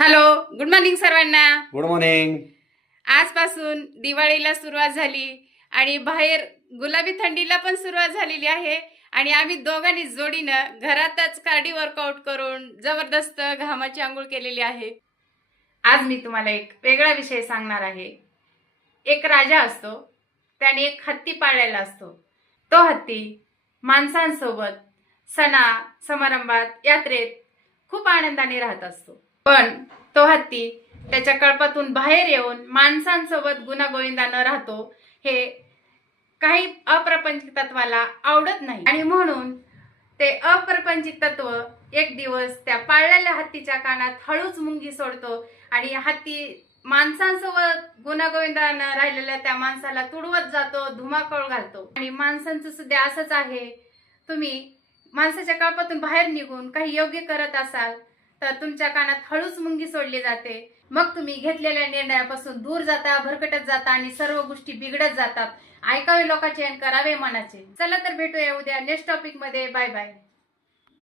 Hello, good morning सर्वांना. Good morning. आजपासून दिवाळीला सुरुवात झाली आणि बाहेर गुलाबी थंडीला पण सुरुवात झालेली आहे. आणि आम्ही दोघांनी जोडीनं घरातच कार्डिओ वर्कआउट करून जबरदस्त घामाची आंघोळ केलेली आहे. आज मी तुम्हाला एक वेगळा विषय सांगणार आहे. एक राजा असतो, त्याने एक हत्ती पाळलेला असतो. तो हत्ती माणसांसोबत सणा समारंभात यात्रेत खूप आनंदाने राहत असतो. पण तो हत्ती त्याच्या कळपातून बाहेर येऊन माणसांसोबत गुण्यागोविंदानं राहतो. हे काही अप्रापंचिक तत्वाला आवडत नाही आणि म्हणून ते अप्रापंचिक तत्व एक दिवस त्या पाळलेल्या हत्तीच्या कानात हळूच मुंगी सोडतो आणि हत्ती माणसांसोबत गुण्यागोविंदानं राहिलेल्या त्या माणसाला तुडवत जातो, धुमाकूळ घालतो. आणि माणसांचं सुद्धा असंच आहे. तुम्ही माणसाच्या कळपातून बाहेर निघून काही योग्य करत असाल तर तुमच्या कानात हळूच मुंगी सोडली जाते. मग तुम्ही घेतलेल्या निर्णयापासून दूर जाता, भरकटत जाता आणि सर्व गोष्टी बिघडत जातात. ऐकावे लोकांचे आणि करावे मनाचे. चला तर भेटूया उद्या नेक्स्ट टॉपिक मध्ये. Bye bye.